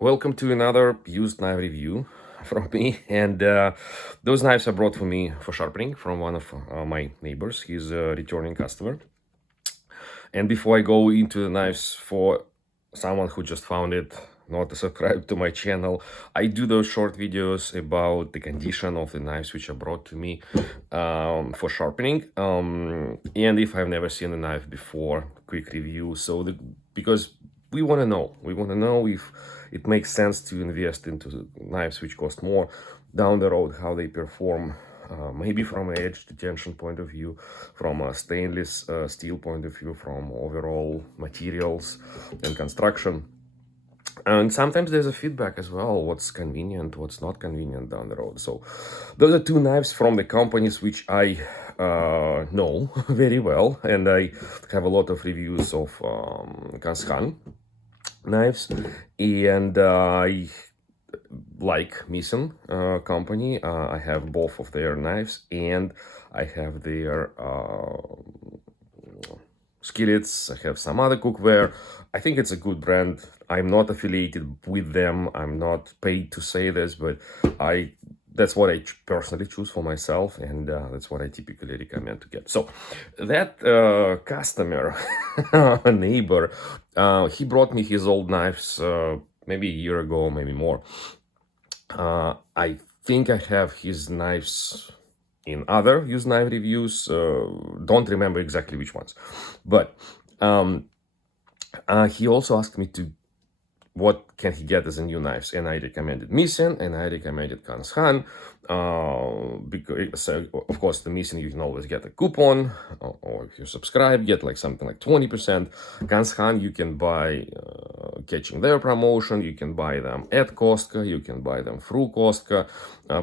Welcome to another used knife review from me. And those knives are brought for me for sharpening from one of my neighbors. He's a returning customer. And before I go into the knives for someone who just found it, not to subscribe to my channel, I do those short videos about the condition of the knives which are brought to me for sharpening. And if I've never seen a knife before, quick review. Because we want to know if it makes sense to invest into knives which cost more down the road, how they perform, maybe from an edge detention point of view, from a stainless steel point of view, from overall materials and construction. And sometimes there's a feedback as well, what's convenient, what's not convenient down the road. So those are two knives from the companies which I know very well, and I have a lot of reviews of Cangshan knives, and I like Misen company. I have both of their knives, and I have their skillets. I have some other cookware. I think it's a good brand. I'm not affiliated with them. I'm not paid to say this, but that's what I personally choose for myself, and that's what I typically recommend to get. So that customer, neighbor, he brought me his old knives maybe a year ago, maybe more. I think I have his knives in other used knife reviews. Don't remember exactly which ones, but he also asked me to what can he get as a new knives, and I recommended Misen and I recommended Cangshan, because of course the Misen you can always get a coupon, or if you subscribe get like something like 20%. Cangshan you can buy catching their promotion, you can buy them at Costco, you can buy them through Costco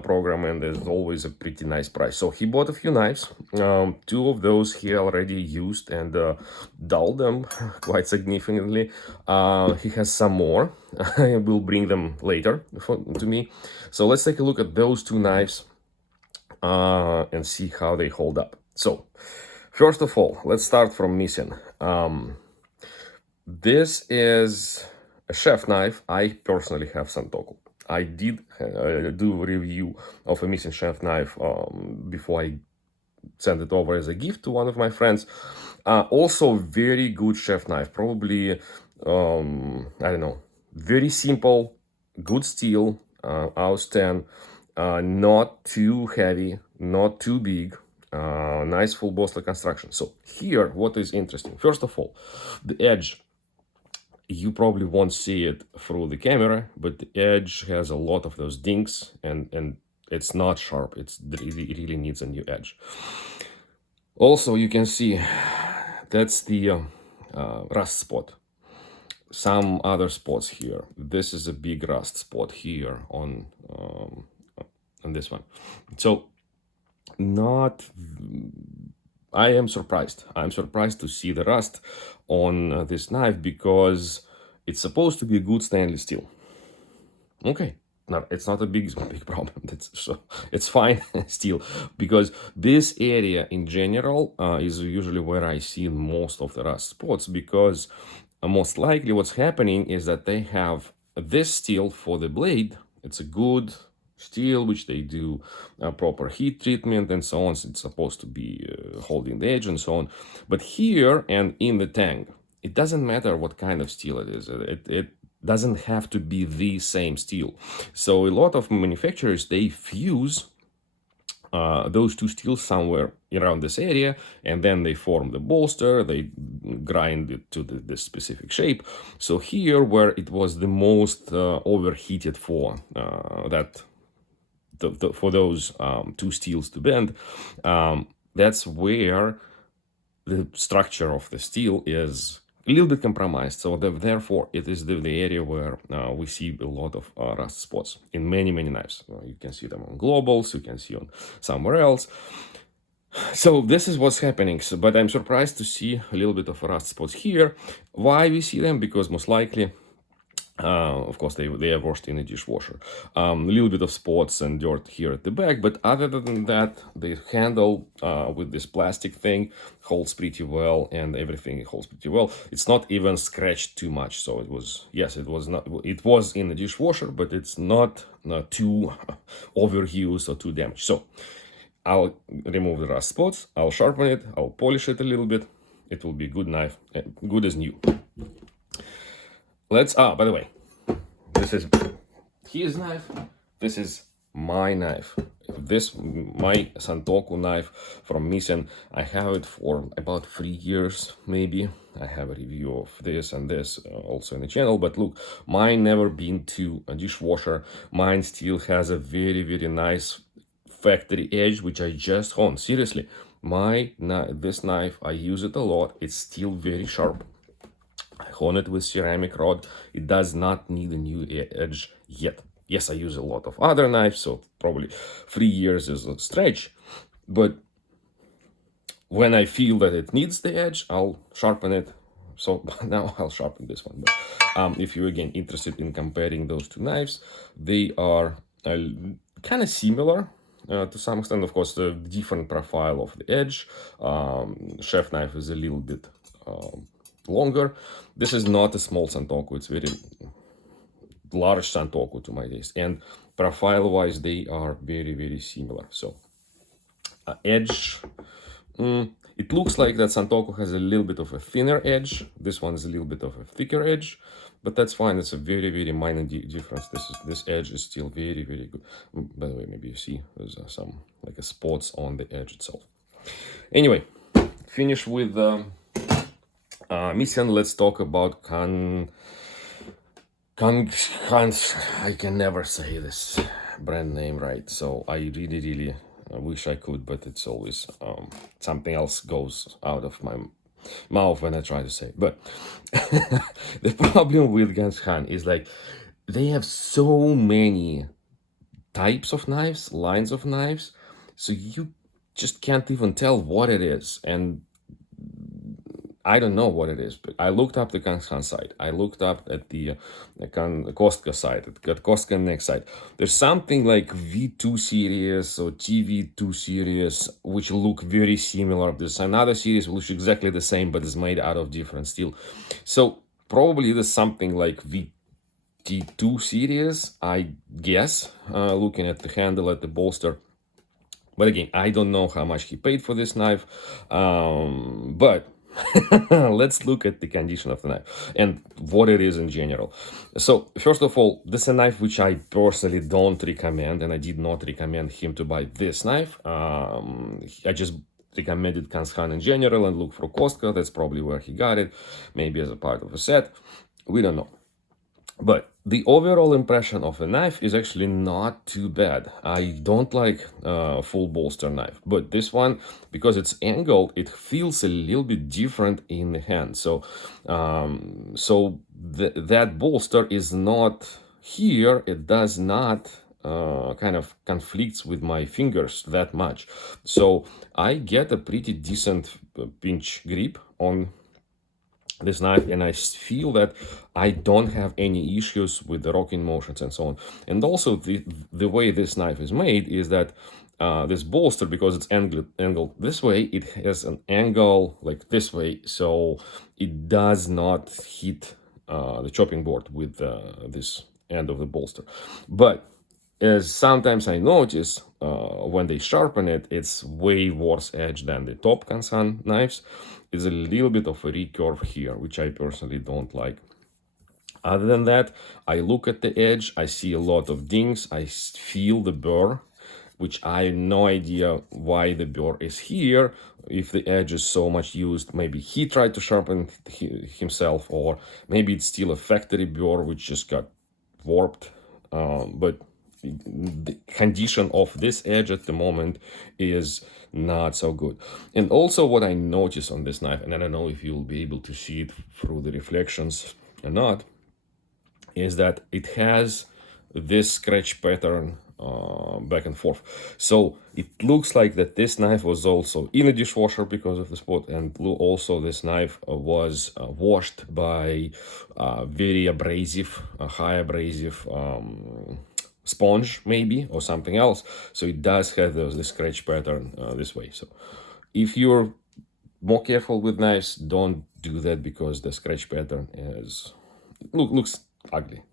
program, and there's always a pretty nice price. So he bought a few knives, two of those he already used and dulled them quite significantly. He has some more. I will bring them later to me. So let's take a look at those two knives and see how they hold up. So first of all, let's start from Misen. This is a chef knife. I personally have Santoku. I did do a review of a Misen chef knife before I sent it over as a gift to one of my friends. Also very good chef knife, probably I don't know, very simple, good steel, AUS 10, not too heavy, not too big, nice full Bosler construction. So here, what is interesting, first of all, the edge, you probably won't see it through the camera, but the edge has a lot of those dinks, and it's not sharp. It really needs a new edge. Also, you can see that's the rust spot. Some other spots here. This is a big rust spot here on this one. So not, I am surprised. I'm surprised to see the rust on this knife, because it's supposed to be a good stainless steel. Okay, no, it's not a big problem. It's fine still, because this area in general is usually where I see most of the rust spots, because most likely what's happening is that they have this steel for the blade. It's a good steel which they do proper heat treatment and so on. So it's supposed to be holding the edge and so on. But here and in the tank, it doesn't matter what kind of steel it is. It doesn't have to be the same steel. So a lot of manufacturers, they fuse those two steels somewhere around this area, and then they form the bolster, they grind it to this specific shape. So here, where it was the most overheated for for those two steels to bend, that's where the structure of the steel is a little bit compromised. So therefore, it is the area where we see a lot of rust spots in many knives. You can see them on globals, you can see on somewhere else. So this is what's happening. So, but I'm surprised to see a little bit of rust spots here. Why we see them? Because most likely Of course, they are washed in a dishwasher. A little bit of spots and dirt here at the back, but other than that, the handle with this plastic thing holds pretty well, and everything holds pretty well. It's not even scratched too much, so it was, yes, it was not. It was in the dishwasher, but it's not too overused or too damaged. So I'll remove the rust spots. I'll sharpen it. I'll polish it a little bit. It will be a good knife, good as new. Let's, by the way, this is his knife, this is my knife. This, my Santoku knife from Misen, I have it for about 3 years, maybe. I have a review of this and this also in the channel, but look, mine never been to a dishwasher. Mine still has a very, very nice factory edge, which I just honed. Seriously, this knife, I use it a lot. It's still very sharp. I hone it with ceramic rod. It does not need a new edge yet. Yes, I use a lot of other knives, so probably 3 years is a stretch. But when I feel that it needs the edge, I'll sharpen it. So now I'll sharpen this one. But if you're again interested in comparing those two knives, they are kind of similar. To some extent, of course, the different profile of the edge. Chef knife is a little bit longer. This is not a small Santoku, it's very large Santoku to my taste, and profile wise they are very, very similar. So edge, it looks like that Santoku has a little bit of a thinner edge. This one is a little bit of a thicker edge, but that's fine. It's a very, very minor difference. This edge is still very, very good. By the way, maybe you see there's some like a spots on the edge itself. Anyway, finish with Misen. Let's talk about I can never say this brand name right, so I really, really wish I could, but it's always something else goes out of my mouth when I try to say it. But the problem with Cangshan is like they have so many types of knives, lines of knives, so you just can't even tell what it is. And I don't know what it is, but I looked up the Cangshan site. I looked up at the Kostka site, at Kostka Next site. There's something like V2 series or TV2 series, which look very similar. There's another series which is exactly the same, but is made out of different steel. So probably there's something like VT2 series, I guess, looking at the handle, at the bolster. But again, I don't know how much he paid for this knife, but let's look at the condition of the knife and what it is in general. So first of all, this is a knife which I personally don't recommend, and I did not recommend him to buy this knife. I just recommended Cangshan in general and look for Kostka. That's probably where he got it, maybe as a part of a set. We don't know. But the overall impression of the knife is actually not too bad. I don't like full bolster knife, but this one, because it's angled, it feels a little bit different in the hand. So, that bolster is not here. It does not kind of conflicts with my fingers that much. So I get a pretty decent pinch grip on this knife, and I feel that I don't have any issues with the rocking motions and so on. And also the way this knife is made is that this bolster, because it's angled this way, it has an angle like this way, so it does not hit the chopping board with this end of the bolster. But as sometimes I notice when they sharpen it, it's way worse edge than the top Cangshan knives. It's a little bit of a recurve here, which I personally don't like. Other than that, I look at the edge, I see a lot of dings, I feel the burr, which I have no idea why the burr is here. If the edge is so much used, maybe he tried to sharpen himself, or maybe it's still a factory burr which just got warped. But the condition of this edge at the moment is not so good. And also what I notice on this knife, and I don't know if you'll be able to see it through the reflections or not, is that it has this scratch pattern back and forth. So it looks like that this knife was also in a dishwasher because of the spot, and also this knife was washed by very abrasive, high abrasive sponge maybe, or something else. So it does have the scratch pattern this way. So if you're more careful with knives, don't do that, because the scratch pattern looks ugly,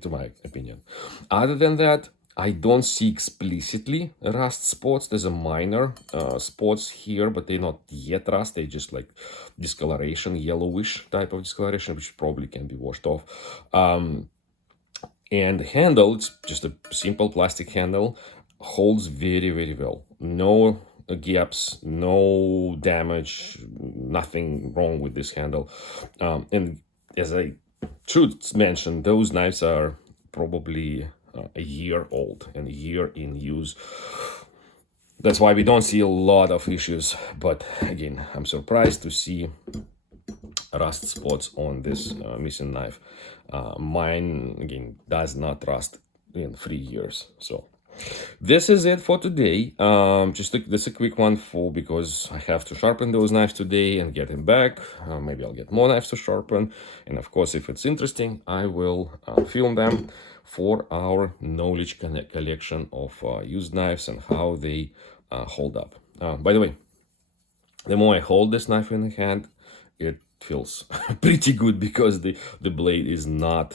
to my opinion. Other than that, I don't see explicitly rust spots. There's a minor spots here, but they're not yet rust. They just like discoloration, yellowish type of discoloration, which probably can be washed off. And the handle, it's just a simple plastic handle, holds very, very well. No gaps, no damage, nothing wrong with this handle. And as I should mention, those knives are probably a year old and a year in use. That's why we don't see a lot of issues. But again, I'm surprised to see rust spots on this Misen knife. Mine, again, does not rust in 3 years. So this is it for today. This a quick one because I have to sharpen those knives today and get them back. Maybe I'll get more knives to sharpen, and of course, if it's interesting, I will film them for our knowledge collection of used knives and how they hold up. By the way, the more I hold this knife in the hand, it feels pretty good, because the blade is not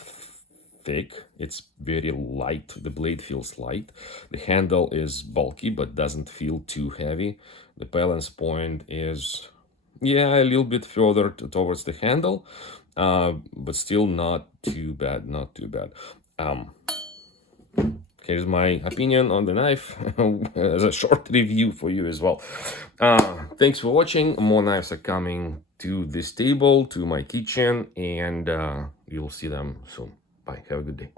thick, it's very light. The blade feels light. The handle is bulky but doesn't feel too heavy. The balance point is, yeah, a little bit further towards the handle, but still not too bad, not too bad. Here's my opinion on the knife as a short review for you as well. Thanks for watching. More knives are coming to this table, to my kitchen, and you'll see them soon. Bye. Have a good day.